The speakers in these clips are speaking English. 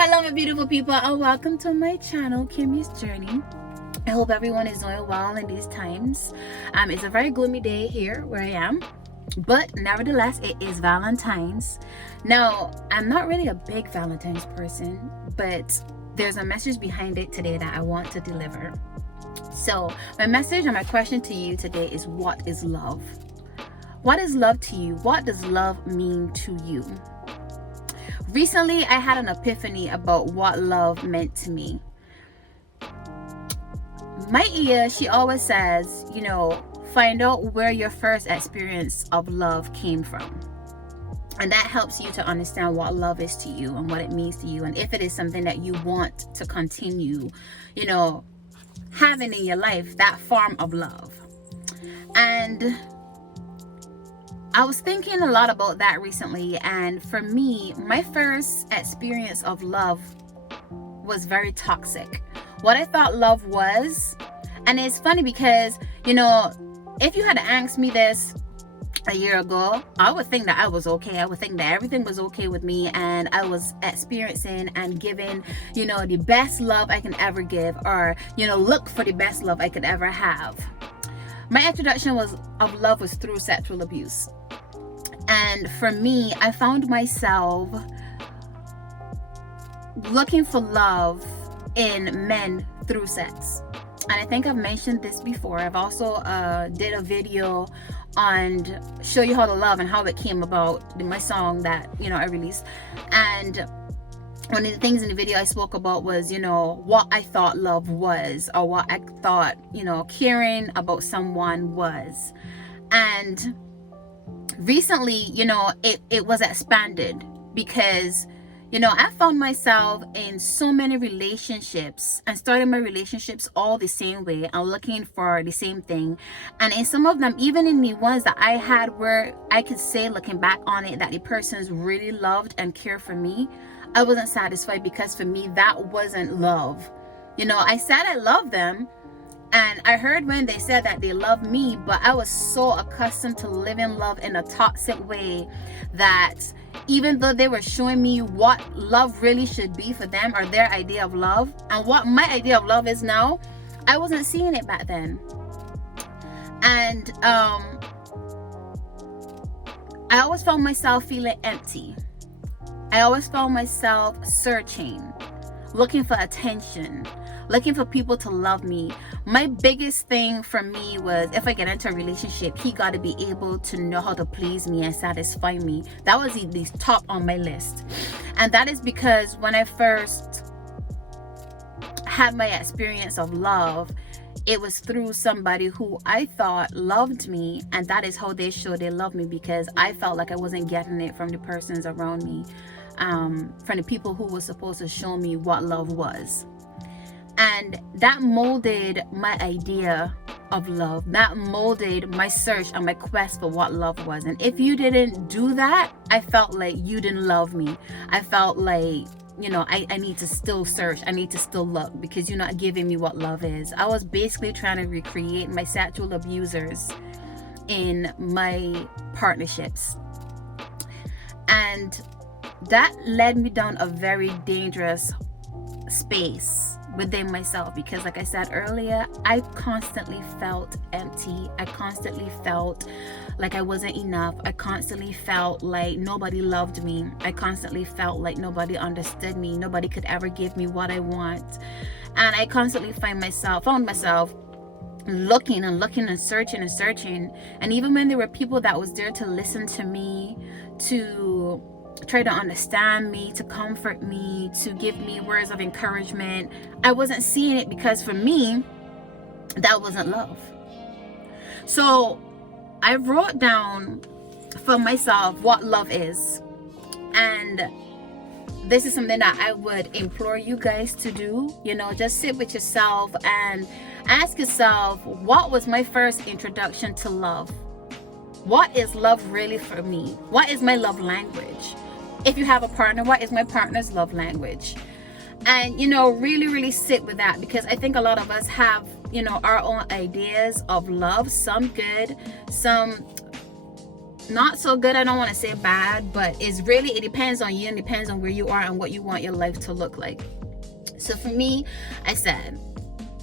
Hello my beautiful people, and welcome to my channel, Kimmy's Journey. I hope everyone is doing well in these times. It's a very gloomy day here where I am, but nevertheless it is Valentine's. Now, I'm not really a big Valentine's person, but there's a message behind it today that I want to deliver. So my message and my question to you today is, what is love? What is love to you? What does love mean to you? Recently, I had an epiphany about what love meant to me. My Iya, she always says, find out where your first experience of love came from. And that helps you to understand what love is to you and what it means to you. And if it is something that you want to continue, having in your life, that form of love. And I was thinking a lot about that recently, and for me, my first experience of love was very toxic. What I thought love was, and it's funny because, if you had asked me this a year ago, I would think that I was okay. I would think that everything was okay with me, and I was experiencing and giving, the best love I can ever give, or, look for the best love I could ever have. My introduction of love was through sexual abuse. And for me, I found myself looking for love in men through sex. And I think I've mentioned this before. I've also did a video on Show You How to Love and how it came about, my song that, I released. And one of the things in the video I spoke about was, what I thought love was, or what I thought, caring about someone was. And recently, it was expanded because, I found myself in so many relationships and starting my relationships all the same way and looking for the same thing. And in some of them, even in the ones that I had where I could say, looking back on it, that the persons really loved and cared for me, I wasn't satisfied, because for me, that wasn't love. I said I loved them, and I heard when they said that they love me, but I was so accustomed to living love in a toxic way that even though they were showing me what love really should be for them, or their idea of love, and what my idea of love is now, I wasn't seeing it back then. And I always found myself feeling empty. I always found myself searching, looking for attention, looking for people to love me. My biggest thing for me was, if I get into a relationship, he got to be able to know how to please me and satisfy me. That was the top on my list. And that is because when I first had my experience of love, it was through somebody who I thought loved me, and that is how they showed they love me, because I felt like I wasn't getting it from the persons around me, from the people who were supposed to show me what love was. And that molded my idea of love. That molded my search and my quest for what love was. And if you didn't do that, I felt like you didn't love me. I felt like, I need to still search. I need to still look, because you're not giving me what love is. I was basically trying to recreate my sexual abusers in my partnerships. And that led me down a very dangerous space within myself, because like I said earlier, I constantly felt empty. I constantly felt like I wasn't enough. I constantly felt like nobody loved me. I constantly felt like nobody understood me. Nobody could ever give me what I want. And I constantly found myself looking and searching. And even when there were people that was there to listen to me, to try to understand me, to comfort me, to give me words of encouragement, I wasn't seeing it, because for me, that wasn't love. So I wrote down for myself what love is. And this is something that I would implore you guys to do. Just sit with yourself and ask yourself, what was my first introduction to love? What is love really for me? What is my love language? If you have a partner, what is my partner's love language? And really sit with that, because I think a lot of us have our own ideas of love, some good, some not so good. I don't want to say bad, but it depends on you and depends on where you are and what you want your life to look like. So for me, I said,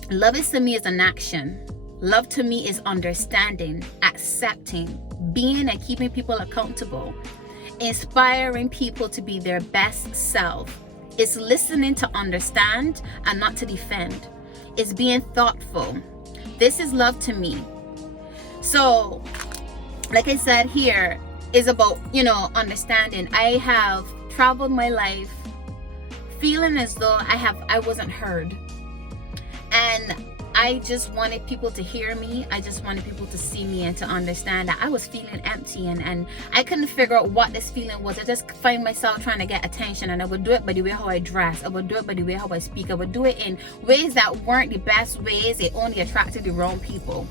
love is to me is an action. Love to me is understanding, accepting, being and keeping people accountable, inspiring people to be their best self. It's listening to understand and not to defend. It's being thoughtful. This is love to me. So, like I said, here is about, understanding. I have traveled my life feeling as though I wasn't heard. And I just wanted people to hear me. I just wanted people to see me and to understand that I was feeling empty, and I couldn't figure out what this feeling was. I just find myself trying to get attention, and I would do it by the way how I dress. I would do it by the way how I speak. I would do it in ways that weren't the best ways. It only attracted the wrong people.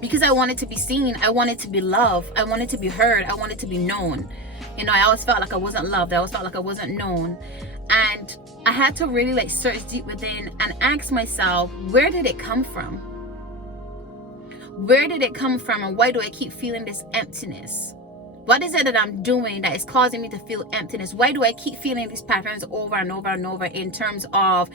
Because I wanted to be seen. I wanted to be loved. I wanted to be heard. I wanted to be known. I always felt like I wasn't loved. I always felt like I wasn't known. And I had to really search deep within and ask myself, where did it come from? Where did it come from, and why do I keep feeling this emptiness? What is it that I'm doing that is causing me to feel emptiness? Why do I keep feeling these patterns over and over and over in terms of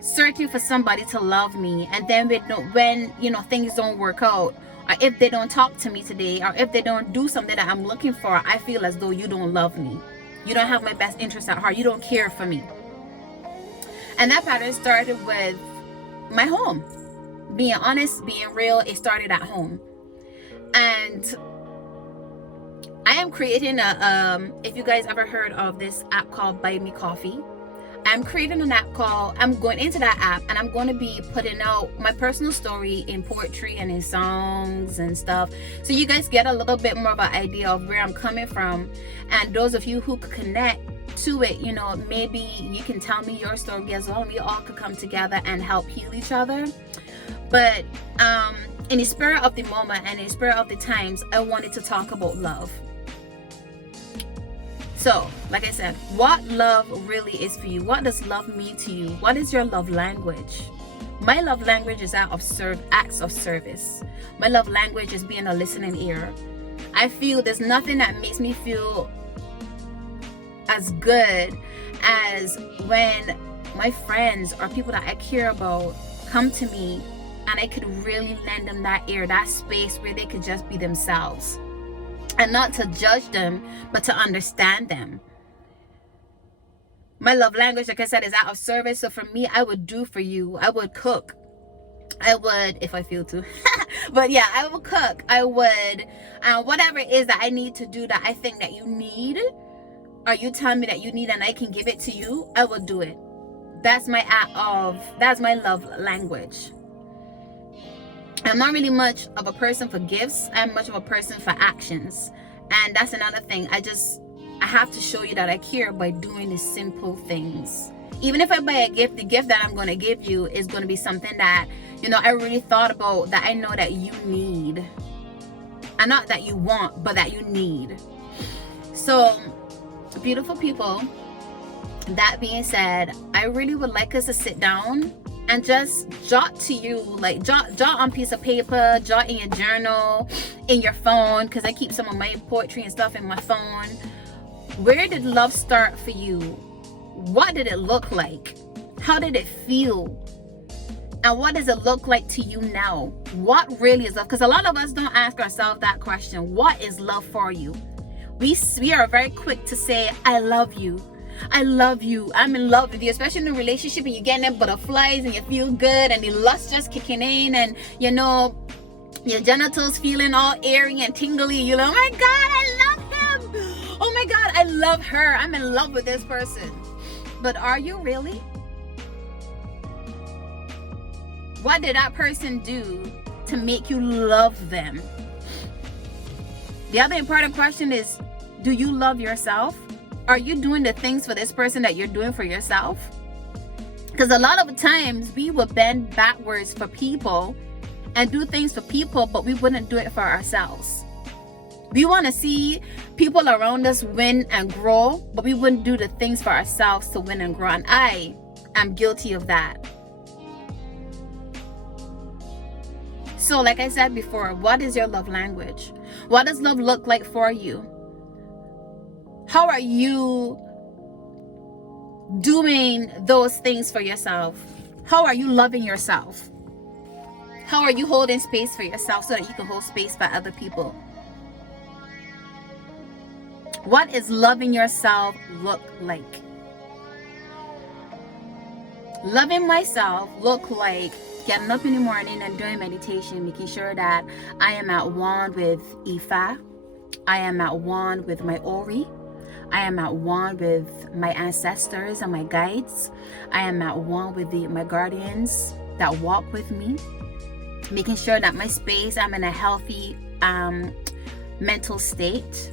searching for somebody to love me, and then when things don't work out, or if they don't talk to me today, or if they don't do something that I'm looking for, I feel as though you don't love me. You don't have my best interest at heart. You don't care for me. And that pattern started with my home. Being honest, being real, it started at home. And I am creating if you guys ever heard of this app called Buy Me Coffee, I'm creating an app I'm going into that app, and I'm going to be putting out my personal story in poetry and in songs and stuff, so you guys get a little bit more of an idea of where I'm coming from. And those of you who could connect to it, maybe you can tell me your story as well, and we all could come together and help heal each other. But in the spirit of the moment and in the spirit of the times, I wanted to talk about love. So, like I said, what love really is for you? What does love mean to you? What is your love language? My love language is acts of service. My love language is being a listening ear. I feel there's nothing that makes me feel as good as when my friends or people that I care about come to me and I could really lend them that ear, that space where they could just be themselves. And not to judge them, but to understand them. My love language, like I said, is out of service. So for me, I would do for you. I would cook. I would, if I feel to. But yeah, I would cook. I would, whatever it is that I need to do that I think that you need, or you tell me that you need and I can give it to you, I will do it. That's my love language. I'm not really much of a person for gifts. I'm much of a person for actions. And that's another thing. I have to show you that I care by doing the simple things. Even if I buy a gift, the gift that I'm going to give you is going to be something that, I really thought about, that I know that you need. And not that you want, but that you need. So, beautiful people, that being said, I really would like us to sit down and just jot to you, jot on piece of paper, jot in your journal, in your phone, because I keep some of my poetry and stuff in my phone. Where did love start for you? What did it look like? How did it feel? And what does it look like to you now? What really is love? Because a lot of us don't ask ourselves that question. What is love for you? We are very quick to say, I love you. I love you. I'm in love with you, especially in a relationship and you're getting them butterflies and you feel good and the lust just kicking in and your genitals feeling all airy and tingly. You're like, oh my God, I love him. Oh my God, I love her. I'm in love with this person. But are you really? What did that person do to make you love them? The other important question is, do you love yourself? Are you doing the things for this person that you're doing for yourself? Because a lot of times we will bend backwards for people and do things for people, but we wouldn't do it for ourselves. We want to see people around us win and grow, but we wouldn't do the things for ourselves to win and grow. And I am guilty of that. So like I said before, what is your love language? What does love look like for you? How are you doing those things for yourself? How are you loving yourself? How are you holding space for yourself so that you can hold space for other people? What is loving yourself look like? Loving myself look like getting up in the morning and doing meditation, making sure that I am at one with Ifa. I am at one with my Ori. I am at one with my ancestors and my guides. I am at one with my guardians that walk with me. Making sure that my space, I'm in a healthy mental state.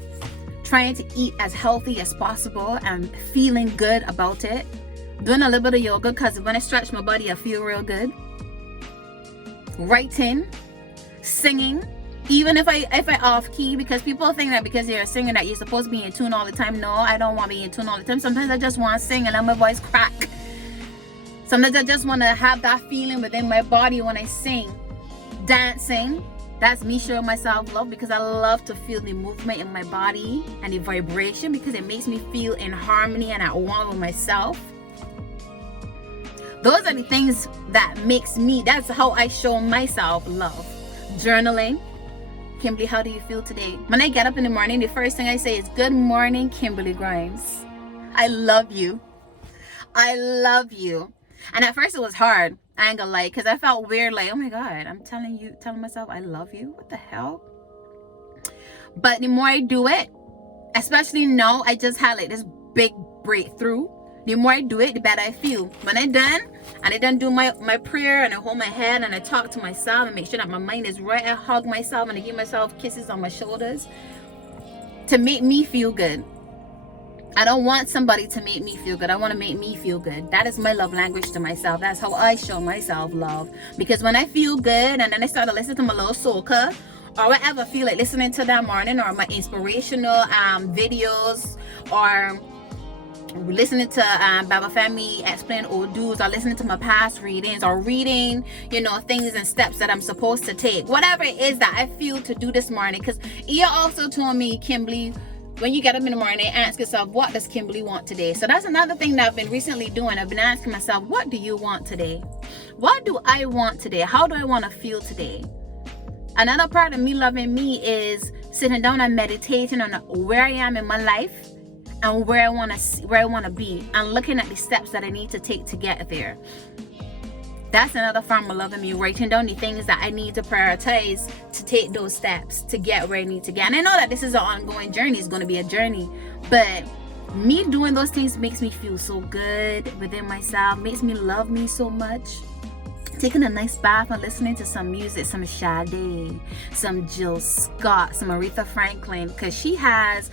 Trying to eat as healthy as possible and feeling good about it. Doing a little bit of yoga because when I stretch my body, I feel real good. Writing, singing, even if I off key, because people think that because you're a singer that you're supposed to be in tune all the time. No, I don't want to be in tune all the time. Sometimes I just want to sing and let my voice crack. Sometimes I just want to have that feeling within my body when I sing. Dancing, that's me showing myself love, because I love to feel the movement in my body and the vibration, because it makes me feel in harmony and at one with myself. Those are the things that makes me, that's how I show myself love. Journaling. Kimberly, how do you feel today? When I get up in the morning, the first thing I say is, good morning, Kimberly Grimes. I love you. I love you. And at first it was hard, I ain't gonna lie, because I felt weird, like, oh my God, I'm telling myself I love you. What the hell? But the more I do it, especially now, I just had like this big breakthrough. The more I do it, the better I feel. When I done, and I done do my prayer, and I hold my head and I talk to myself and make sure that my mind is right, I hug myself and I give myself kisses on my shoulders to make me feel good. I don't want somebody to make me feel good. I want to make me feel good. That is my love language to myself. That's how I show myself love. Because when I feel good and then I start to listen to my little soca or whatever I feel like listening to that morning, or my inspirational videos, or listening to Baba Femi explain Odus, or listening to my past readings, or reading, things and steps that I'm supposed to take. Whatever it is that I feel to do this morning. Because Ia also told me, Kimberly, when you get up in the morning, ask yourself, what does Kimberly want today? So that's another thing that I've been recently doing. I've been asking myself, what do you want today? What do I want today? How do I want to feel today? Another part of me loving me is sitting down and meditating on where I am in my life and where I want to be, and looking at the steps that I need to take to get there. That's another form of loving me, writing down the things that I need to prioritize to take those steps to get where I need to get. And I know that this is an ongoing journey. It's going to be a journey. But me doing those things makes me feel so good within myself, makes me love me so much. Taking a nice bath and listening to some music, some Sade, some Jill Scott, some Aretha Franklin, because she has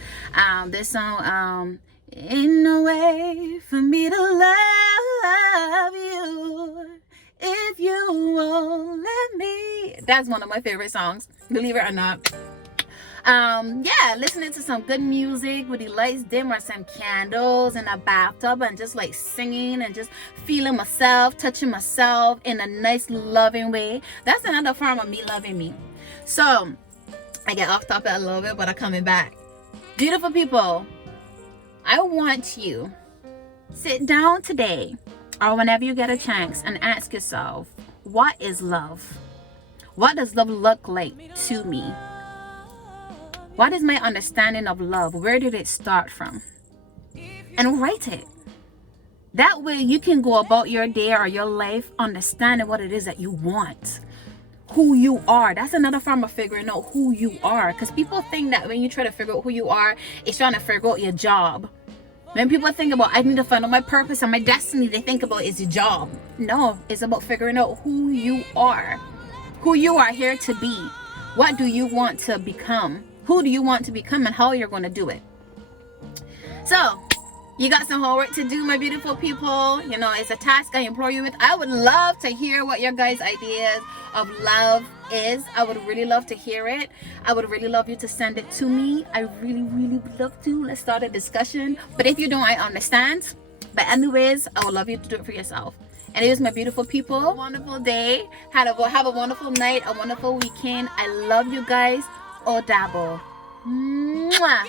this song, ain't no way for me to love you if you won't let me. That's one of my favorite songs, believe it or not. Listening to some good music with the lights dim, or some candles in a bathtub, and just like singing and just feeling myself, touching myself in a nice loving way. That's another form of me loving me. So I get off topic a little bit, but I'm coming back. Beautiful people, I want you sit down today, or whenever you get a chance, and ask yourself, what is love? What does love look like to me? What is my understanding of love? Where did it start from? And write it. That way you can go about your day or your life understanding what it is that you want. Who you are. That's another form of figuring out who you are. Because people think that when you try to figure out who you are, it's trying to figure out your job. When people think about, I need to find out my purpose and my destiny, they think about is your job. No, it's about figuring out who you are. Who you are here to be. What do you want to become? Who do you want to become, and how you're going to do it? So, you got some homework to do, my beautiful people. It's a task I implore you with. I would love to hear what your guys' ideas of love is. I would really love to hear it. I would really love you to send it to me. I really, really would love to. Let's start a discussion. But if you don't, I understand. But anyways, I would love you to do it for yourself. And it was my beautiful people. Wonderful day. Have a wonderful night, a wonderful weekend. I love you guys. or dabble. Mwah.